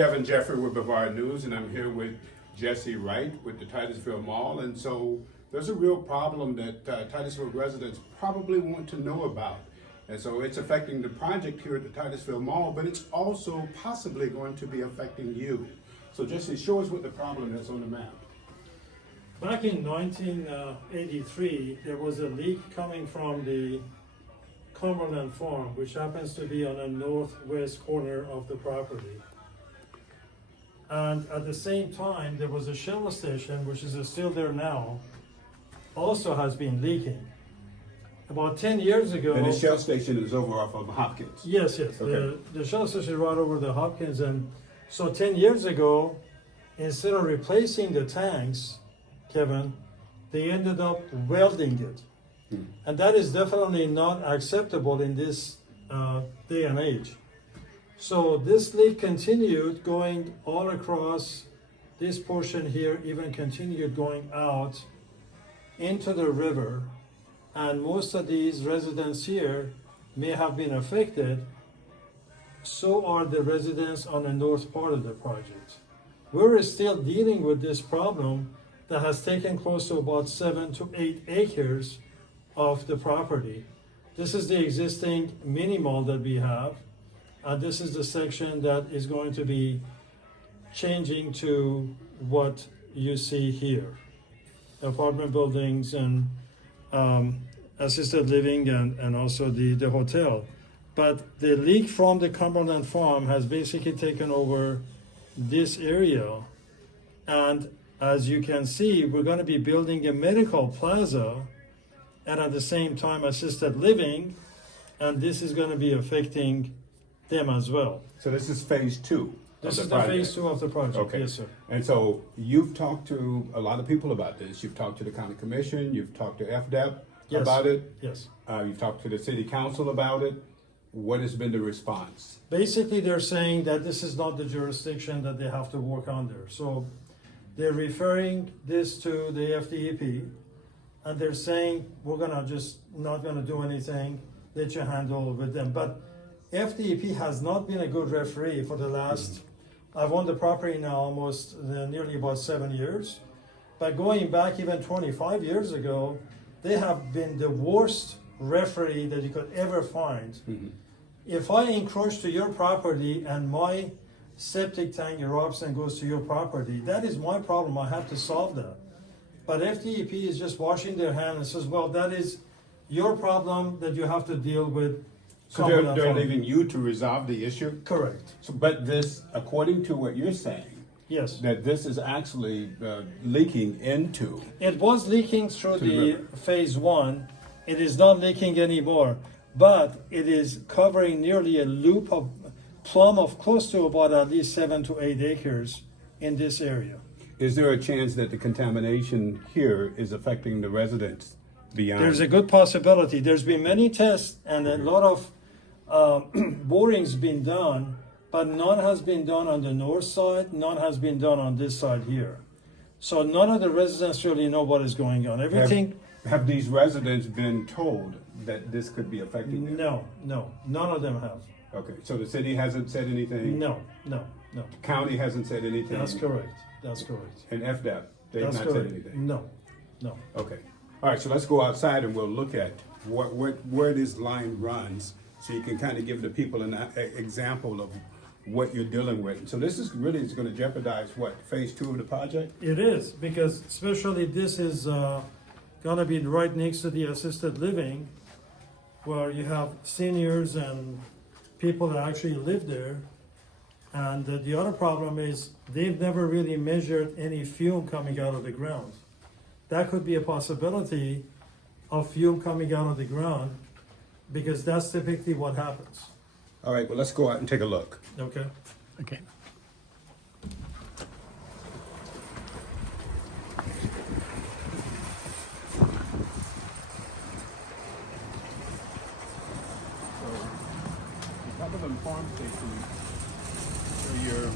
Kevin Jeffrey with brevardNEWS, and I'm here with Jessie Wright with the Titusville Mall. And so there's a real problem that Titusville residents probably want to know about. And so it's affecting the project here at the Titusville Mall, but it's also possibly going to be affecting you. So Jessie, show us what the problem is on the map. Back in 1983, there was a leak coming from the Cumberland Farm, which happens to be on the northwest corner of the property. And at the same time, there was a Shell station, which is still there now, also has been leaking. About 10 years ago... And the Shell station is over off of Hopkins. Yes. Okay. The Shell station is right over the Hopkins. And so 10 years ago, instead of replacing the tanks, Kevin, they ended up welding it. And that is definitely not acceptable in this day and age. So this leak continued going all across this portion here, even continued going out into the river. And most of these residents here may have been affected. So are the residents on the north part of the project. We're still dealing with this problem that has taken close to about 7 to 8 acres of the property. This is the existing mini mall that we have. This is the section that is going to be changing to what you see here. Apartment buildings and assisted living and also the hotel. But the leak from the Cumberland Farm has basically taken over this area. And as you can see, we're going to be building a medical plaza and at the same time assisted living, and this is going to be affecting them as well. So this is phase 2. This is the phase 2 of the project. Okay. Yes, sir. And so you've talked to a lot of people about this. You've talked to the county commission, you've talked to FDEP Yes. about it. Yes. You've talked to the city council about it. What has been the response? Basically, they're saying that this is not the jurisdiction that they have to work under. So they're referring this to the FDEP, and they're saying, we're gonna just not gonna do anything, let you handle with them. But FDEP has not been a good referee for the last, I've owned the property now almost nearly about 7 years. But going back even 25 years ago, they have been the worst referee that you could ever find. If I encroach to your property and my septic tank erupts and goes to your property, that is my problem. I have to solve that. But FDEP is just washing their hands and says, well, that is your problem that you have to deal with. So they're leaving you to resolve the issue? Correct. So, but this, according to what you're saying, Yes. that this is actually leaking into... It was leaking through To the the river. phase 1. It is not leaking anymore, but it is covering nearly a loop of plumb of close to about at least 7 to 8 acres in this area. Is there a chance that the contamination here is affecting the residents beyond? There's a good possibility. There's been many tests and a lot of borings been done, but none has been done on the north side, none has been done on this side here. So none of the residents really know what is going on. Everything... Have these residents been told that this could be affecting them? No, none of them have. Okay, so the city hasn't said anything? No. The county hasn't said anything? That's correct. And FDEP, they've That's not correct. said anything? No. Okay. All right, so let's go outside and we'll look at where this line runs, so you can kind of give the people an example of what you're dealing with. So this is really going to jeopardize what, phase 2 of the project? It is, because especially this is gonna be right next to the assisted living, where you have seniors and people that actually live there. And the other problem is they've never really measured any fume coming out of the ground. That could be a possibility of fume coming out of the ground, because that's typically what happens. All right, well, let's go out and take a look. Okay? Okay. Cumberland Farm Station,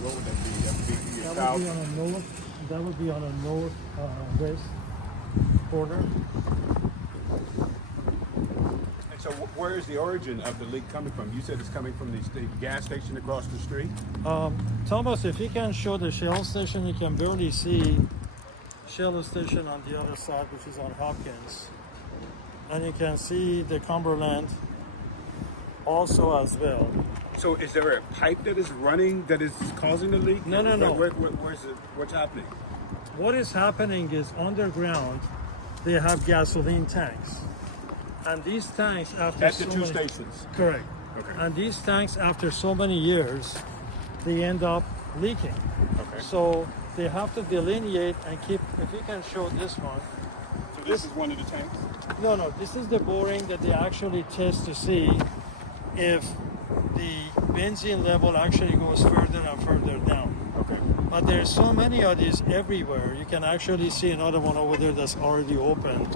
what would that be? That would be your That would be south? on a north. That would be on a north west corner. So where is the origin of the leak coming from? You said it's coming from the gas station across the street? Thomas, if you can show the Shell station, you can barely see Shell station on the other side, which is on Hopkins. And you can see the Cumberland also as well. So is there a pipe that is running that is causing the leak? No. Where's it? What's happening? What is happening is underground, they have gasoline tanks. And these tanks, after At the two stations? Correct. Okay. And these tanks, after so many years, they end up leaking. Okay. So they have to delineate and keep, if you can show this one. So this is one of the tanks? No, this is the boring that they actually test to see if the benzene level actually goes further and further down. Okay. But there's so many of these everywhere. You can actually see another one over there that's already open.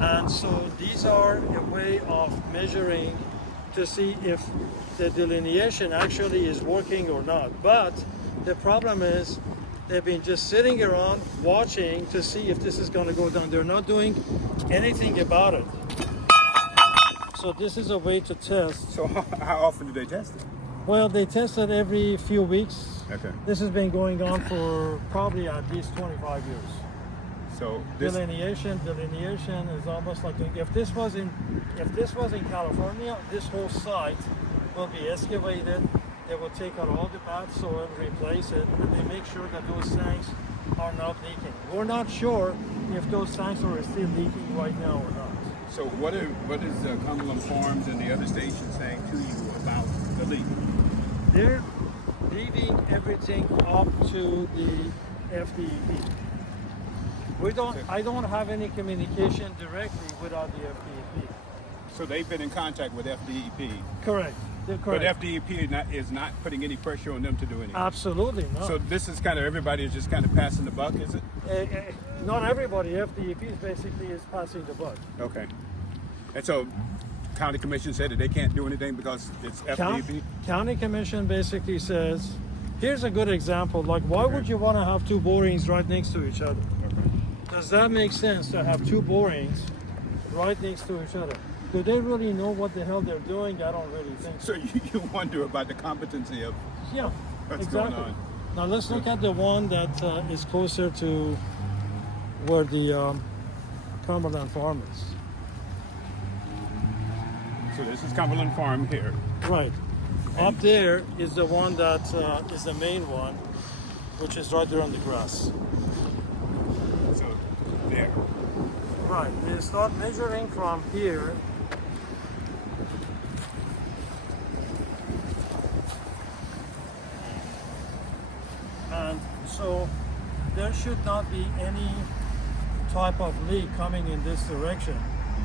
And so these are a way of measuring to see if the delineation actually is working or not. But the problem is they've been just sitting around watching to see if this is going to go down. They're not doing anything about it. So this is a way to test. So how often do they test it? Well, they test it every few weeks. Okay. This has been going on for probably at least 25 years. So this, Delineation is almost like if this was in California, this whole site will be excavated. They will take out all the bad soil, replace it, and they make sure that those tanks are not leaking. We're not sure if those tanks are still leaking right now or not. so what is Cumberland Farms and the other stations saying to you about the leak? They're leaving everything up to the FDEP. I don't have any communication directly without the FDEP. So they've been in contact with FDEP, Correct. They're correct. but FDEP is not putting any pressure on them to do anything. Absolutely not. So this is kind of everybody is just kind of passing the buck, is it? Not everybody. FDEP is basically passing the buck. Okay. And so county commission said that they can't do anything because it's FDEP? County commission basically says, here's a good example. Like, why would you want to have two borings right next to each other? Okay. Does that make sense to have two borings right next to each other? Do they really know what the hell they're doing? I don't really think so. So you wonder about the competency of Yeah, what's exactly. going on. Now let's look at the one that is closer to where the Cumberland Farm is. So this is Cumberland Farm here. Right. Up there is the one that is the main one, which is right there on the grass. So there. Right. They start measuring from here. And so there should not be any type of leak coming in this direction.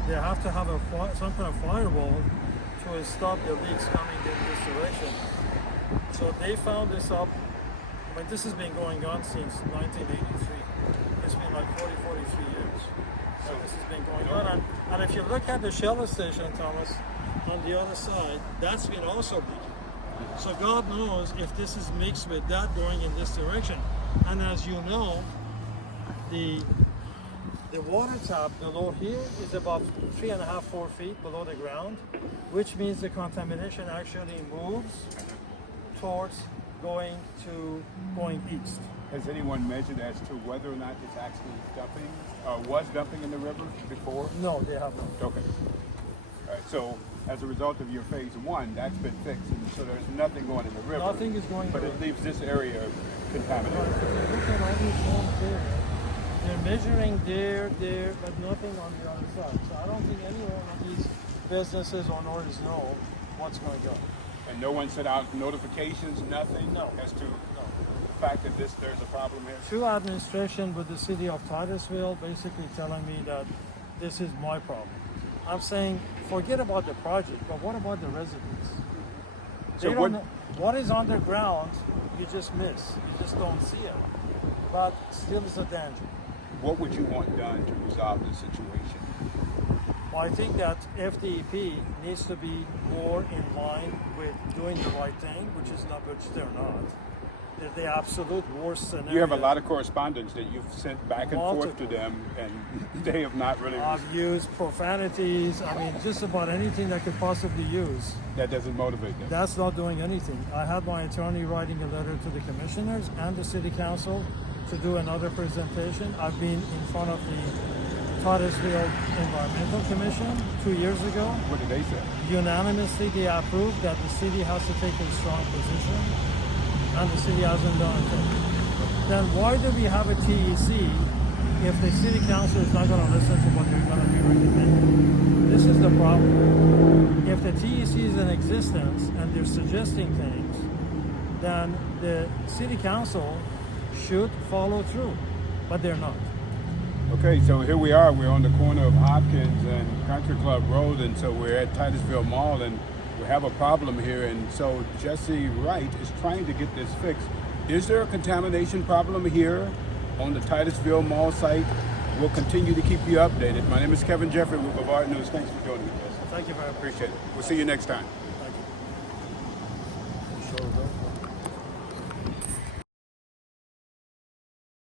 They have to have some kind of firewall to stop the leaks coming in this direction. So they found this up. I mean, this has been going on since 1983. It's been like 43 years. So this has been going on. And if you look at the Shell station, Thomas, on the other side, that's been also leaking. So God knows if this is mixed with that going in this direction. And as you know, the water tap below here is about 3.5, 4 feet below the ground, which means the contamination actually moves towards going east. Has anyone measured as to whether or not it's actually dumping, was dumping in the river before? No, they have not. Okay. All right. So as a result of your phase one, that's been fixed, and so there's nothing going in the river. Nothing is going. But it leaves this area contaminated. Right, if you look at all these homes there, they're measuring there, but nothing on the other side. So I don't think any one of these businesses or owners know what's going on. And no one sent out notifications, nothing? No. As to the fact that there's a problem here? Through administration with the city of Titusville basically telling me that this is my problem. I'm saying, forget about the project, but what about the residents? So They don't know what is underground, you just miss. You just don't see it. But still it's a danger. What would you want done to resolve the situation? Well, I think that FDEP needs to be more in line with doing the right thing, which they're not. the absolute worst scenario. You have a lot of correspondence that you've sent back and forth to Multiple. them, and they have not really. I've used profanities. I mean, just about anything I could possibly use. That doesn't motivate them. That's not doing anything. I had my attorney writing a letter to the commissioners and the city council to do another presentation. I've been in front of the Titusville Environmental Commission 2 years ago. What did they say? Unanimously, they approved that the city has to take a strong position, and the city hasn't done a thing. Then why do we have a TEC if the city council is not going to listen to what they're going to be recommending? This is the problem. If the TEC is in existence and they're suggesting things, then the city council should follow through, but they're not. Okay, so here we are. We're on the corner of Hopkins and Country Club Road, and so we're at Titusville Mall, and we have a problem here. And so Jessie Wright is trying to get this fixed. Is there a contamination problem here on the Titusville Mall site? We'll continue to keep you updated. My name is Kevin Jeffrey with brevardNEWS. Thanks for joining me, Jessie. Thank you very much. Appreciate it. We'll see you next time.